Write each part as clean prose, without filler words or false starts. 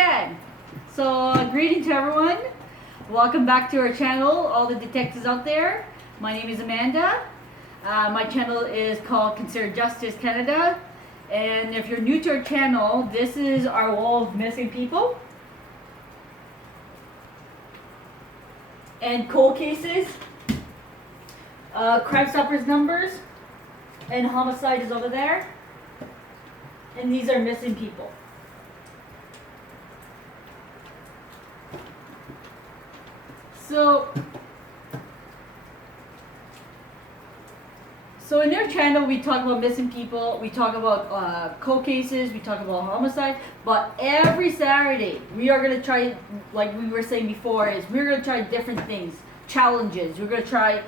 again. So, greeting to everyone. Welcome back to our channel, all the detectives out there. My name is Amanda. My channel is called Consider Justice Canada. And if you're new to our channel, this is our wall of missing people and cold cases, Crime Stoppers numbers, and homicide is over there. And these are missing people. So in our channel, we talk about missing people, we talk about cold cases, we talk about homicide, but every Saturday, we are going to try, like we were saying before, we're going to try different things, challenges. We're going to try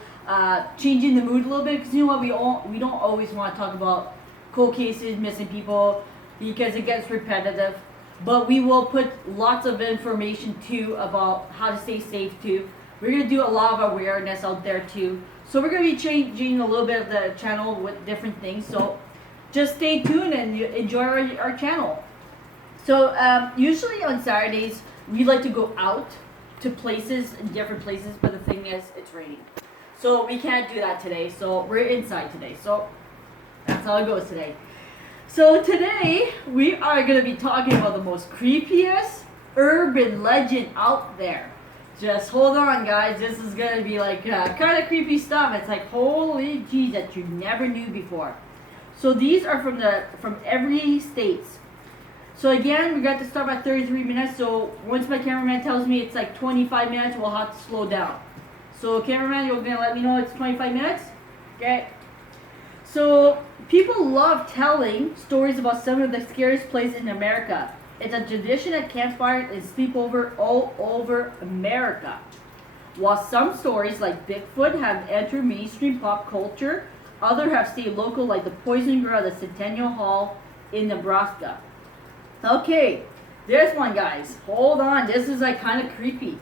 changing the mood a little bit, because you know what, we don't always want to talk about cold cases, missing people, because it gets repetitive. But we will put lots of information too about how to stay safe too. We're going to do a lot of awareness out there too. So we're going to be changing a little bit of the channel with different things. So just stay tuned and enjoy our channel. So usually on Saturdays, we like to go out to places, in different places. But the thing is, it's raining. So we can't do that today. So we're inside today. So that's how it goes today. So today, we are going to be talking about the most creepiest urban legend out there. Just hold on, guys. This is going to be like kind of creepy stuff. It's like, holy geez, that you never knew before. So these are from every states. So again, we got to start at 33 minutes. So once my cameraman tells me it's like 25 minutes, we'll have to slow down. So cameraman, you're going to let me know it's 25 minutes? Okay. So people love telling stories about some of the scariest places in America. It's a tradition at campfire and sleepover all over America. While some stories like Bigfoot have entered mainstream pop culture, others have stayed local, like the Poison Girl at the Centennial Hall in Nebraska. Okay, there's one, guys. Hold on, this is like kind of creepy.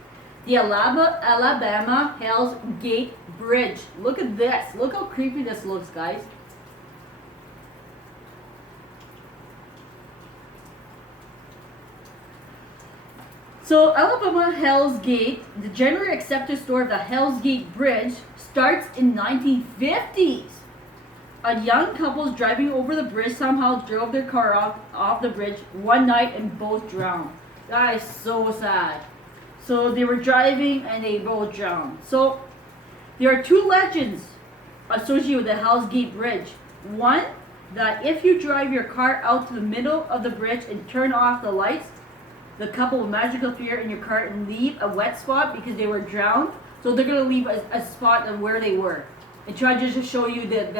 The Alabama Hell's Gate Bridge. Look at this. Look how creepy this looks, guys. So Alabama Hell's Gate, the generally accepted story of the Hell's Gate Bridge, starts in 1950s. A young couple driving over the bridge somehow drove their car off the bridge one night and both drowned. That is so sad. So they were driving and they both drowned. So there are two legends associated with the Hell's Gate Bridge. One, that if you drive your car out to the middle of the bridge and turn off the lights, the couple will magically appear in your car and leave a wet spot because they were drowned. So they're going to leave a spot of where they were and try to just show you that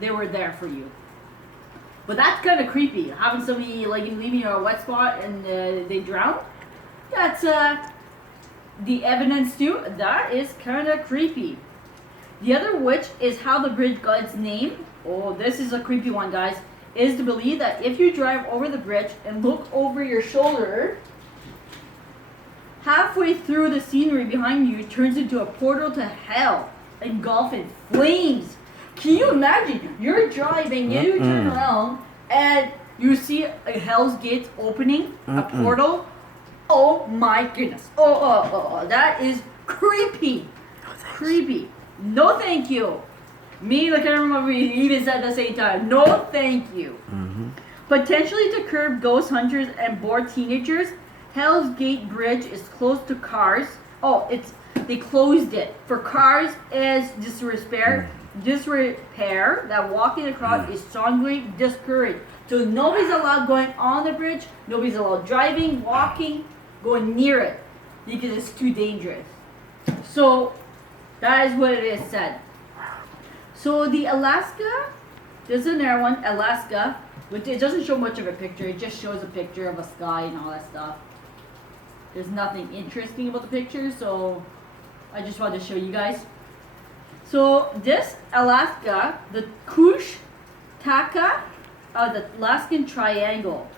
they were there for you. But that's kind of creepy, having somebody like leaving you a wet spot and they drown. That's the evidence too. That is kind of creepy. The other which is how the bridge got its name. Oh, this is a creepy one, guys. Is to believe that if you drive over the bridge and look over your shoulder, halfway through the scenery behind you turns into a portal to hell, engulfed in flames. Can you imagine? You're driving, you turn around, and you see a Hell's Gate opening, a portal. Oh my goodness. Oh, that is creepy. Creepy. No thank you. Me, the camera, we even said at the same time, no thank you. Potentially to curb ghost hunters and bored teenagers, Hell's Gate Bridge is closed to cars. Oh, they closed it for cars as disrepair that walking across is strongly discouraged. So nobody's allowed going on the bridge, nobody's allowed driving, walking, going near it because it's too dangerous. So that is what it is said. So the Alaska, there's another one, Alaska, which it doesn't show much of a picture. It just shows a picture of a sky and all that stuff. There's nothing interesting about the picture, so I just wanted to show you guys. So this Alaska, the Kushtaka of the Alaskan Triangle.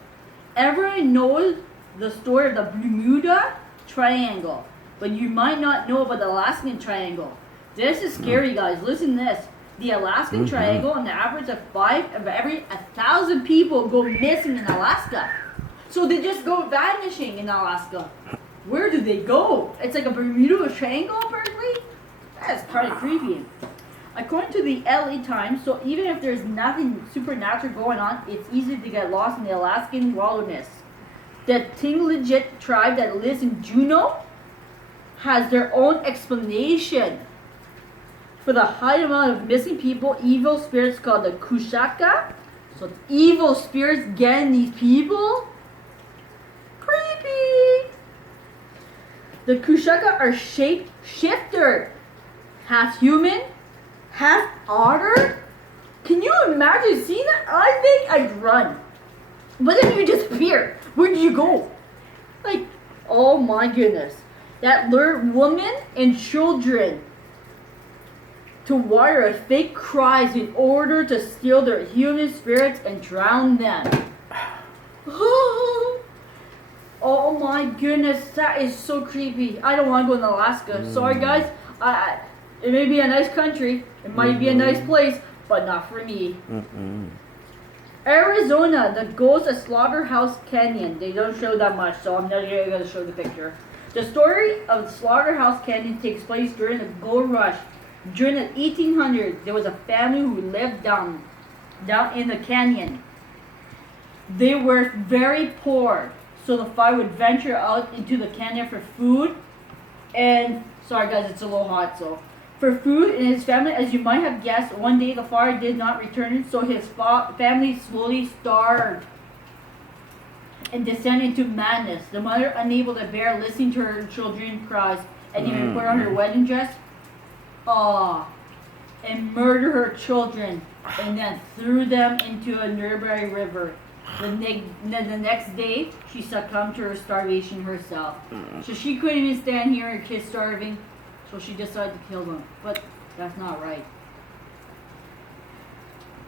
Everyone knows the story of the Bermuda Triangle, but you might not know about the Alaskan Triangle. This is scary, guys. Listen to this. The Alaskan Triangle, on the average of 5 of every 1,000 people go missing in Alaska. So they just go vanishing in Alaska. Where do they go? It's like a Bermuda Triangle, apparently? That's kind of creepy. According to the LA Times, so even if there's nothing supernatural going on, it's easy to get lost in the Alaskan wilderness. The Tlingit tribe that lives in Juneau has their own explanation for the high amount of missing people, evil spirits called the Kushaka. So evil spirits getting these people? Creepy! The Kushaka are shapeshifter, half human, half otter. Can you imagine seeing that? I think I'd run. But then you disappear. Where do you go? Like, oh my goodness. That lured women and children to wire fake cries in order to steal their human spirits and drown them. Oh my goodness, that is so creepy. I don't want to go to Alaska. Sorry guys. It may be a nice country. It might be a nice place, but not for me. Arizona, the ghost of Slaughterhouse Canyon. They don't show that much, so I'm not going to show the picture. The story of Slaughterhouse Canyon takes place during the gold rush. During the 1800s, there was a family who lived down in the canyon. They were very poor, so the father would venture out into the canyon for food. And sorry guys, it's a little hot, so for food and his family, as you might have guessed, one day the father did not return, so his family slowly starved and descended into madness. The mother, unable to bear listening to her children's cries, and even put on her wedding dress, and murdered her children, and then threw them into a nearby river. The next day, she succumbed to her starvation herself. So she couldn't even stand here, her kids starving, so she decided to kill them. But that's not right.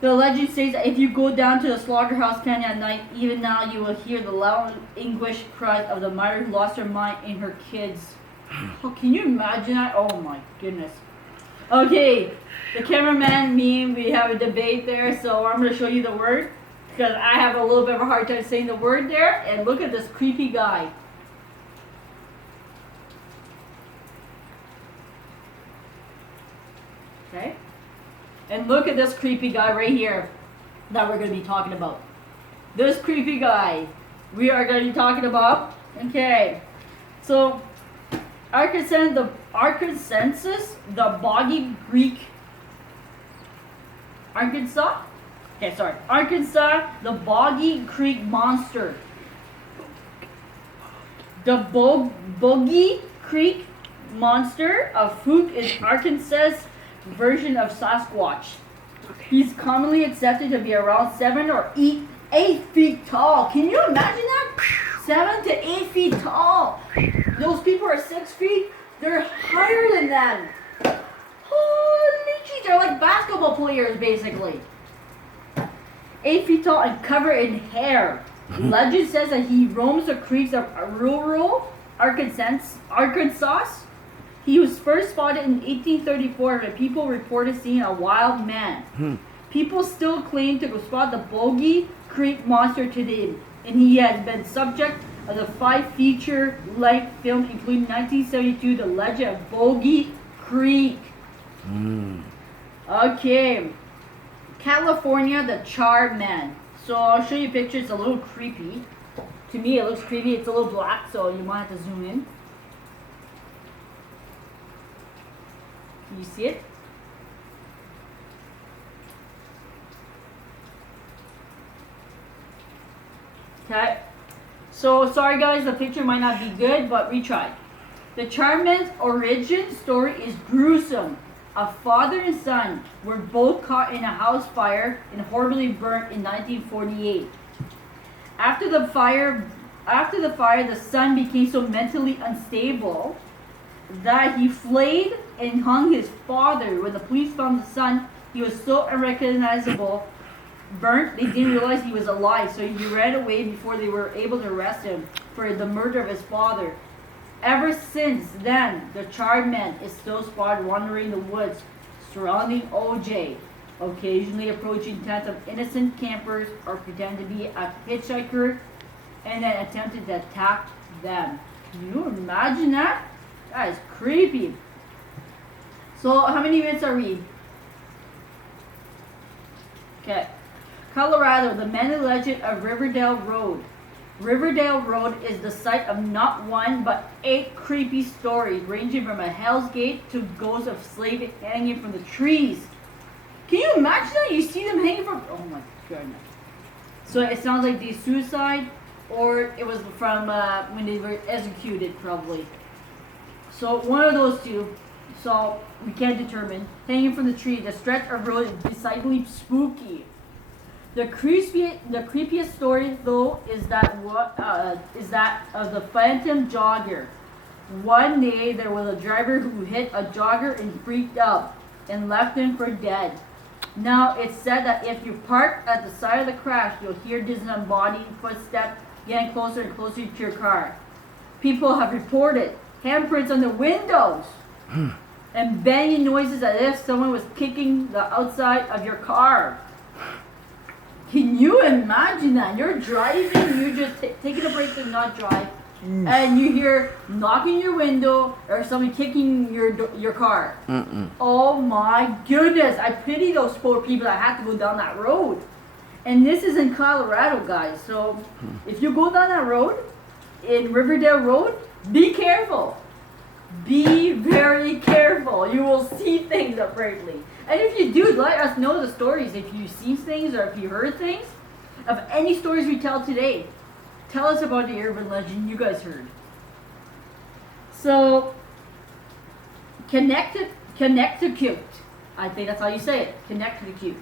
The legend says that if you go down to the Slaughterhouse Canyon at night, even now you will hear the loud anguish cries of the mother who lost her mind and her kids. Oh, can you imagine that? Oh my goodness. Okay, the cameraman, me, we have a debate there, so I'm going to show you the word, because I have a little bit of a hard time saying the word there, and look at this creepy guy. Okay? And look at this creepy guy right here that we're going to be talking about. This creepy guy we are going to be talking about. Okay. So, Arkansas, the boggy Greek. Arkansas, the boggy creek monster. The Boggy Creek monster of Fook is Arkansas' version of Sasquatch. He's commonly accepted to be around 7 or 8 feet tall. Can you imagine that? 7 to 8 feet tall. Those people are 6 feet. They're higher than that. Holy gee, they're like basketball players, basically. 8 feet tall and covered in hair. Legend says that he roams the creeks of rural Arkansas. He was first spotted in 1834 when people reported seeing a wild man. People still claim to spot the Boggy Creek monster today, and he has been subject of the 5 feature-length films, including 1972, The Legend of Boggy Creek. Okay. California, the Charred Man. So I'll show you a picture. It's a little creepy. To me, it looks creepy. It's a little black, so you might have to zoom in. Can you see it? Okay. So, sorry guys, the picture might not be good, but we tried. The Charred Man's origin story is gruesome. A father and son were both caught in a house fire and horribly burnt in 1948. After the fire, the son became so mentally unstable that he flayed and hung his father. When the police found the son, he was so unrecognizable, burnt, they didn't realize he was alive, so he ran away before they were able to arrest him for the murder of his father. Ever since then, the Charred Man is still spotted wandering the woods surrounding OJ, occasionally approaching tents of innocent campers or pretend to be a hitchhiker and then attempted to attack them. Can you imagine that? That is creepy. So how many minutes are we? Okay. Colorado, the man legend of Riverdale Road. Riverdale Road is the site of not one but 8 creepy stories ranging from a Hell's Gate to ghosts of slaves hanging from the trees. Can you imagine that? You see them hanging from... Oh my goodness. So it sounds like they suicide, or it was from when they were executed probably. So one of those two. So we can't determine. Hanging from the tree, the stretch of road is decidedly spooky. The creepiest story, though, is that of the phantom jogger. One day, there was a driver who hit a jogger and freaked out and left him for dead. Now, it's said that if you park at the side of the crash, you'll hear disembodied footsteps getting closer and closer to your car. People have reported handprints on the windows and banging noises as if someone was kicking the outside of your car. Can you imagine that? You're driving, you're just taking a break to not drive, and you hear knocking your window or somebody kicking your car. Oh my goodness! I pity those poor people that have to go down that road. And this is in Colorado, guys. So if you go down that road, in Riverdale Road, be careful. Be very careful. You will see things apparently. And if you do, let us know the stories. If you see things or if you heard things, of any stories we tell today, tell us about the urban legend you guys heard. So, Connecticut. I think that's how you say it. Connecticut.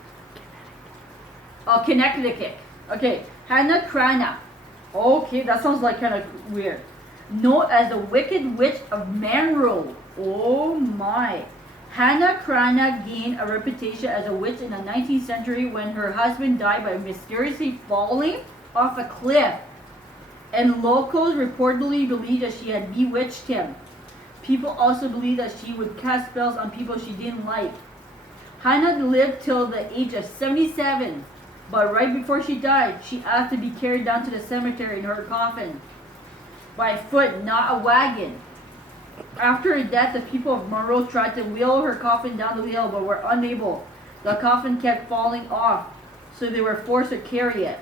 Oh, Connecticut. Okay. Hannah Crana. Okay, that sounds like kind of weird. Known as the Wicked Witch of Monroe. Oh my. Hannah Crana gained a reputation as a witch in the 19th century when her husband died by mysteriously falling off a cliff. And locals reportedly believed that she had bewitched him. People also believed that she would cast spells on people she didn't like. Hannah lived till the age of 77, but right before she died, she asked to be carried down to the cemetery in her coffin by foot, not a wagon. After her death, the people of Monroe tried to wheel her coffin down the hill, but were unable. The coffin kept falling off, so they were forced to carry it.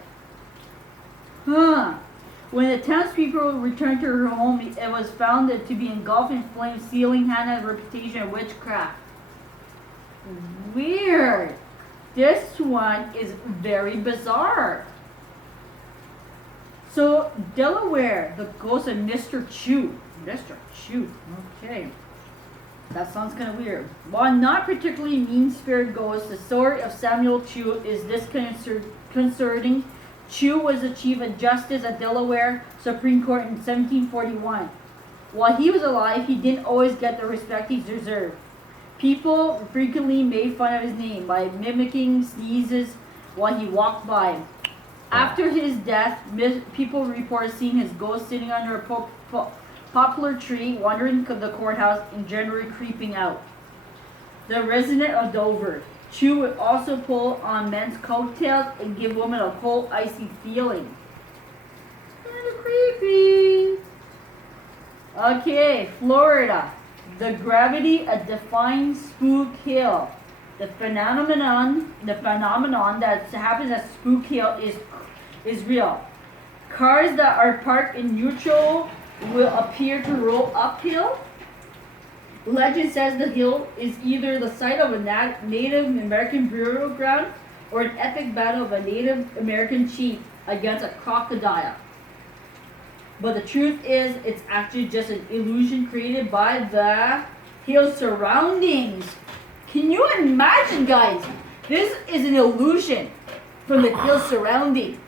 When the townspeople returned to her home, it was found to be engulfed in flames, sealing Hannah's reputation of witchcraft. Weird. This one is very bizarre. So, Delaware, the ghost of Mr. Chew. Mr. Chew. Okay. That sounds kind of weird. While not particularly mean-spirited ghost, the story of Samuel Chew is disconcerting. Chew was the Chief of Justice at Delaware Supreme Court in 1741. While he was alive, he didn't always get the respect he deserved. People frequently made fun of his name by mimicking sneezes while he walked by. After his death, people reported seeing his ghost sitting under a poplar tree, wandering the courthouse, and generally creeping out. The resident of Dover, Chew would also pull on men's coattails and give women a cold, icy feeling. Kind of creepy. Okay, Florida. The gravity of defying Spook Hill. The phenomenon that happens at Spook Hill is real. Cars that are parked in neutral will appear to roll uphill. Legend says the hill is either the site of a Native American burial ground or an epic battle of a Native American chief against a crocodile. But the truth is, it's actually just an illusion created by the hill surroundings. Can you imagine, guys? This is an illusion from the hill surrounding.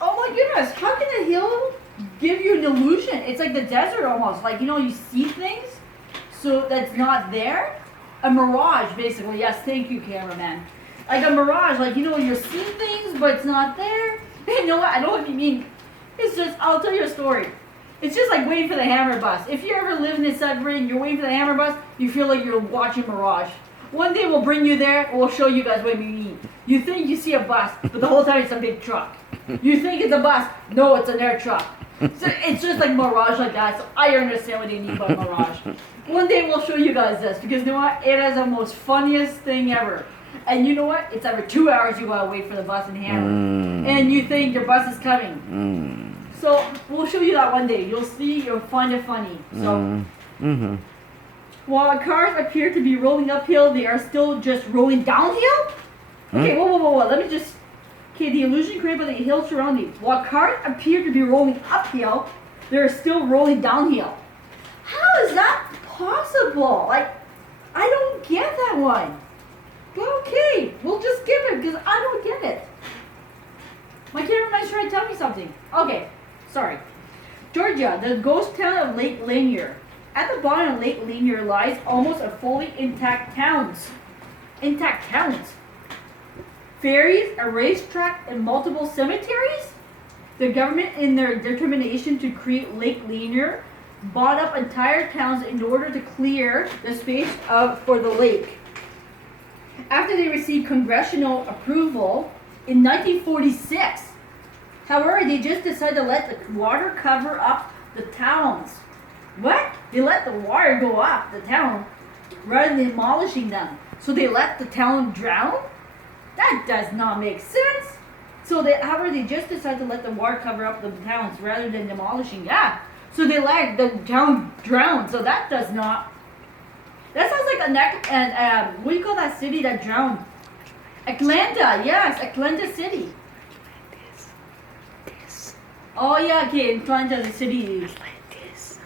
Oh my goodness, how can a hill give you an illusion? It's like the desert almost. Like, you see things, so that's not there. A mirage, basically. Yes, thank you, cameraman. Like a mirage, like, you're seeing things, but it's not there. You know what? I know what you mean. It's just, I'll tell you a story. It's just like waiting for the hammer bus. If you ever live in this suburb and you're waiting for the hammer bus, you feel like you're watching Mirage. One day we'll bring you there and we'll show you guys what we mean. You think you see a bus, but the whole time it's a big truck. You think it's a bus? No, it's an air truck. So it's just like mirage like that. So I understand what you mean by mirage. One day we'll show you guys this because you know what? It is the most funniest thing ever. And you know what? It's every 2 hours you gotta wait for the bus in Hammer, and you think your bus is coming. So we'll show you that one day. You'll see. You'll find it funny. So. While cars appear to be rolling uphill, they are still just rolling downhill? Okay, whoa. Let me just... Okay, the illusion created by the hill surroundings. While cars appear to be rolling uphill, they're still rolling downhill. How is that possible? Like, I don't get that one. But okay, we'll just skip it because I don't get it. My cameraman's trying to tell me something. Okay, sorry. Georgia, the ghost town of Lake Lanier. At the bottom of Lake Lanier lies almost a fully intact towns. Ferries, a racetrack, and multiple cemeteries? The government, in their determination to create Lake Lanier, bought up entire towns in order to clear the space for the lake. After they received congressional approval in 1946, however, they just decided to let the water cover up the towns. What? They let the water go up the town rather than demolishing them. So they let the town drown? That does not make sense. So however, they just decided to let the water cover up the towns rather than demolishing. Yeah. So they let the town drown. So that does not. That sounds like a neck and what do you call that city that drowned? Atlanta. Yes, Atlanta City. Oh yeah, okay, Atlanta the city.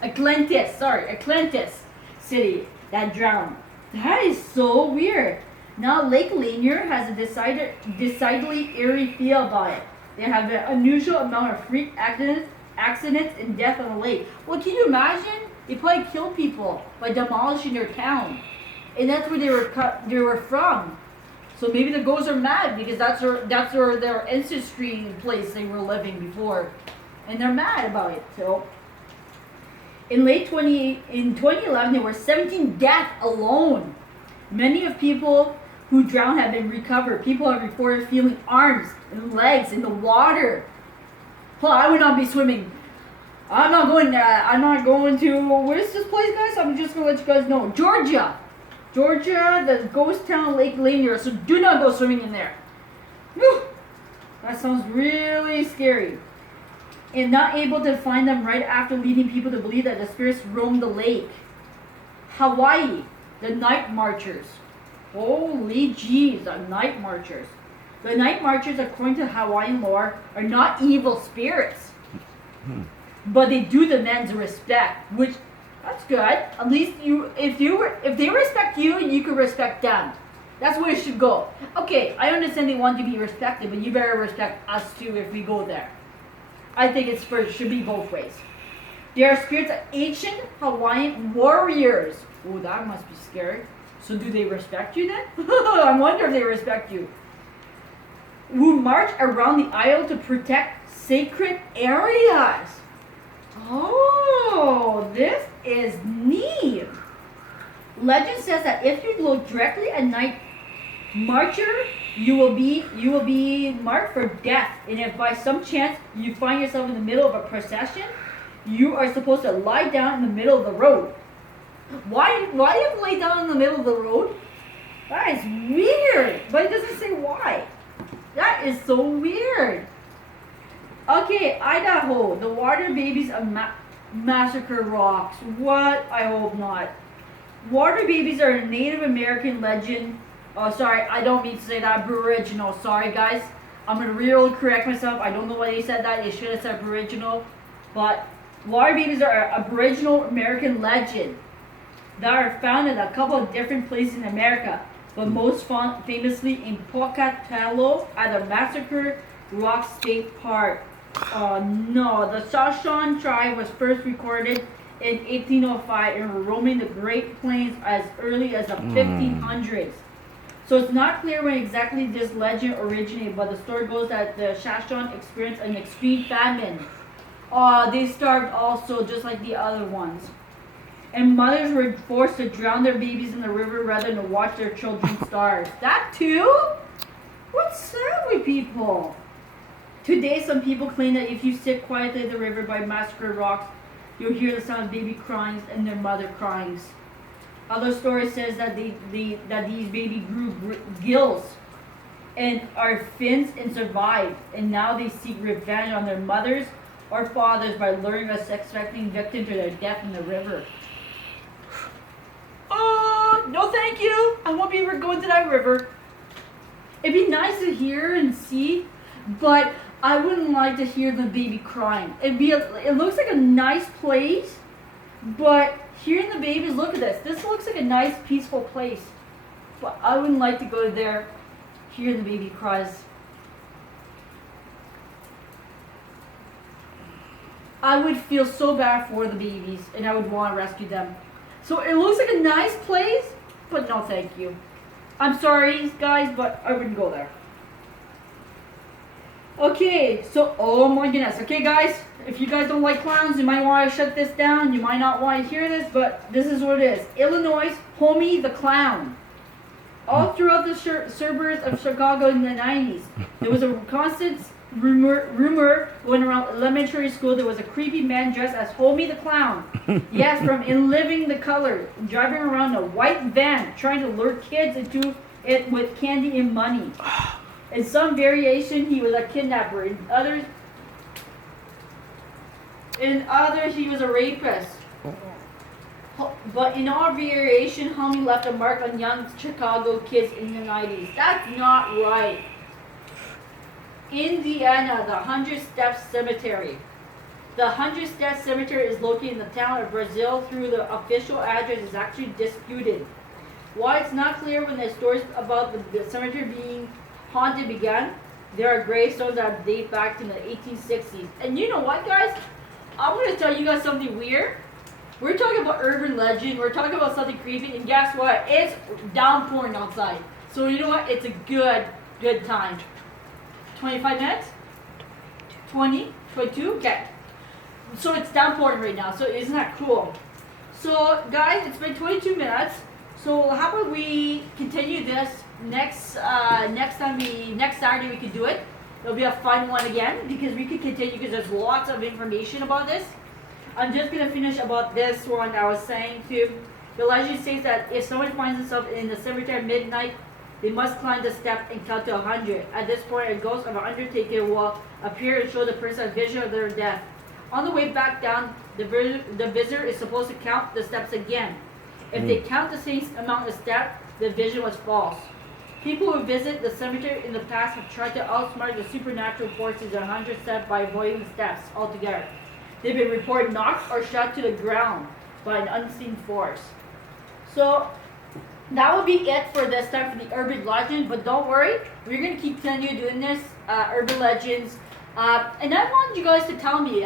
Atlantis City that drowned. That is so weird. Now Lake Lanier has a decidedly eerie feel about it. They have an unusual amount of freak accidents and death on the lake. Well, can you imagine? They probably killed people by demolishing their town, and that's where they were from. So maybe the ghosts are mad because that's their ancestry place they were living before, and they're mad about it. So. In 2011, there were 17 deaths alone. Many of people who drowned have been recovered. People have reported feeling arms and legs in the water. Well, I would not be swimming. I'm not going to, where's this place, guys? I'm just going to let you guys know. Georgia, the ghost town Lake Lanier. So do not go swimming in there. Whew. That sounds really scary. And not able to find them right after leading people to believe that the spirits roam the lake. Hawaii, the night marchers. Holy jeez, the night marchers. The night marchers, according to Hawaiian lore, are not evil spirits. But they do demand respect, which, that's good. At least if they respect you, you can respect them. That's where it should go. Okay, I understand they want to be respected, but you better respect us too if we go there. I think it should be both ways. They are spirits of ancient Hawaiian warriors. Oh, that must be scary. So do they respect you then? I wonder if they respect you. Who march around the isle to protect sacred areas. Oh, this is neat. Legend says that if you look directly at night marcher, you will be marked for death, and if by some chance you find yourself in the middle of a procession, you are supposed to lie down in the middle of the road. Why do you have to lay down in the middle of the road? That is weird, but it doesn't say why. That is so weird. Okay, Idaho, the water babies of massacre rocks. What? I hope not. Water babies are a Native American legend. Oh, sorry, I don't mean to say that. Aboriginal. Sorry, guys. I'm going to really correct myself. I don't know why they said that. They should have said Aboriginal. But water babies are an Aboriginal American legend that are found in a couple of different places in America, but most famously in Pocatello at the Massacre Rock State Park. No, the Shoshone tribe was first recorded in 1805 and were roaming the Great Plains as early as the 1500s. So it's not clear when exactly this legend originated, but the story goes that the Shoshone experienced an extreme famine. They starved also, just like the other ones. And mothers were forced to drown their babies in the river rather than watch their children starve. That too? What's sad with people? Today, some people claim that if you sit quietly at the river by massacre rocks, you'll hear the sound of baby crying and their mother crying. Other stories says that that these baby grew gills and are fins and survived, and now they seek revenge on their mothers or fathers by luring a suspecting victim to their death in the river. Oh, no thank you. I won't be ever going to that river. It'd be nice to hear and see, but I wouldn't like to hear the baby crying. It looks like a nice place, but hearing the babies, look at this. This looks like a nice, peaceful place, but I wouldn't like to go there, hear the baby cries. I would feel so bad for the babies, and I would want to rescue them. So it looks like a nice place, but no thank you. I'm sorry, guys, but I wouldn't go there. Okay, so, oh my goodness. Okay, guys, if you guys don't like clowns, you might want to shut this down. You might not want to hear this, but this is what it is. Illinois, Homie the Clown. All throughout the suburbs of Chicago in the 90s, there was a constant rumor going around elementary school. There was a creepy man dressed as Homie the Clown. Yes, from In Living the Color, driving around a white van, trying to lure kids into it with candy and money. In some variation, he was a kidnapper. In others, he was a rapist. But in all variation, Homie left a mark on young Chicago kids in the 90s. That's not right. Indiana, the 100 Steps Cemetery. The 100 Steps Cemetery is located in the town of Brazil. Through the official address is actually disputed. Why it's not clear when the stories about the cemetery being haunted began. There are gravestones that date back to the 1860s. And you know what, guys? I'm going to tell you guys something weird. We're talking about urban legend. We're talking about something creepy. And guess what? It's downpouring outside. So you know what? It's a good time. 25 minutes? 20? 22? Okay. So it's downpouring right now. So isn't that cool? So guys, it's been 22 minutes. So how about we continue this next Saturday we could do it. It'll be a fun one again because we could continue because there's lots of information about this. I'm just going to finish about this one I was saying too. The legend states that if someone finds himself in the cemetery at midnight, they must climb the step and count to 100. At this point, a ghost of an undertaker will appear and show the person a vision of their death. On the way back down, the visitor is supposed to count the steps again. If they count the same amount of steps, the vision was false. People who visit the cemetery in the past have tried to outsmart the supernatural forces at 100 steps by avoiding the steps altogether. They've been reported knocked or shot to the ground by an unseen force. So that will be it for this time for the urban legend. But don't worry, we're going to keep continue doing this urban legends. And I want you guys to tell me.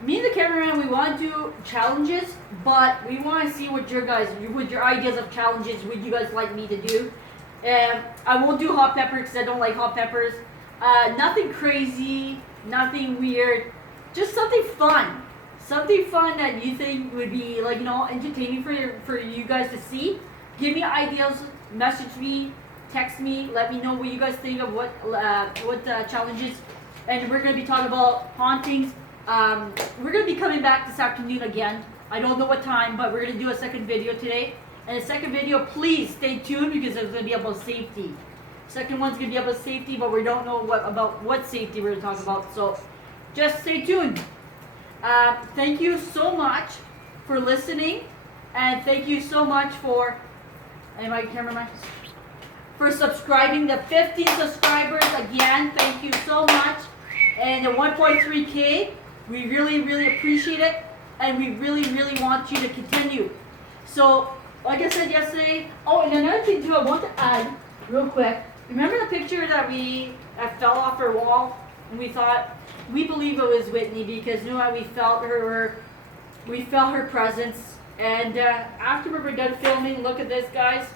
Me and the cameraman, we want to do challenges, but we want to see what your ideas of challenges would you guys like me to do. I won't do hot pepper because I don't like hot peppers. Nothing crazy, nothing weird, just something fun. Something fun that you think would be entertaining for you guys to see. Give me ideas, message me, text me, let me know what you guys think of what challenges. And we're going to be talking about hauntings. We're going to be coming back this afternoon again. I don't know what time, but we're going to do a second video today. And the second video, please stay tuned because it's going to be about safety. Second one's going to be about safety, but we don't know what safety we're going to talk about. So just stay tuned. Thank you so much for listening. And thank you so much for, for subscribing. The 15 subscribers again. Thank you so much. And the 1.3K. We really, really appreciate it, and we really, really want you to continue. So, like I said yesterday, and another thing too I want to add real quick. Remember the picture that fell off her wall, and we believe it was Whitney because we felt her presence. And after we were done filming, look at this, guys,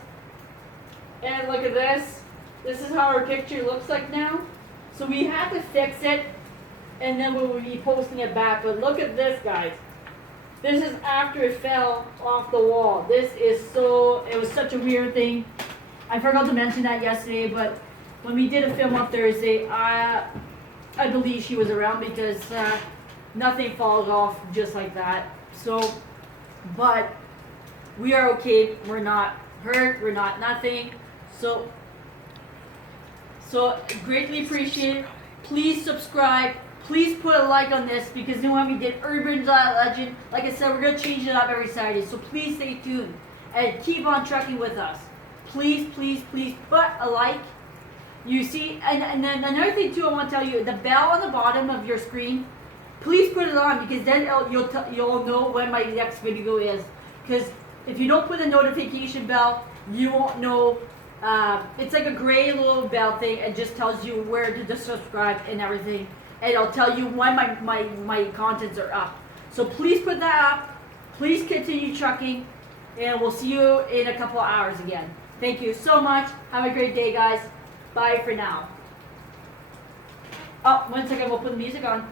and look at this. This is how our picture looks like now. So we had to fix it. And then we will be posting it back. But look at this, guys. This is after it fell off the wall. It was such a weird thing. I forgot to mention that yesterday, but when we did a film on Thursday, I believe she was around because nothing falls off just like that. So, but we are okay. We're not hurt. We're not nothing. So greatly appreciate it. Please subscribe. Please put a like on this because then when we did Urban Legend, like I said, we're gonna change it up every Saturday. So please stay tuned and keep on trekking with us. Please, please, please put a like. You see, and then another thing too, I want to tell you, the bell on the bottom of your screen, please put it on because then you'll know when my next video is. Because if you don't put a notification bell, you won't know. It's like a gray little bell thing. It just tells you where to subscribe and everything, and it'll tell you when my contents are up. So please put that up. Please continue trucking, and we'll see you in a couple of hours again. Thank you so much. Have a great day, guys. Bye for now. Oh, 1 second. We'll put the music on.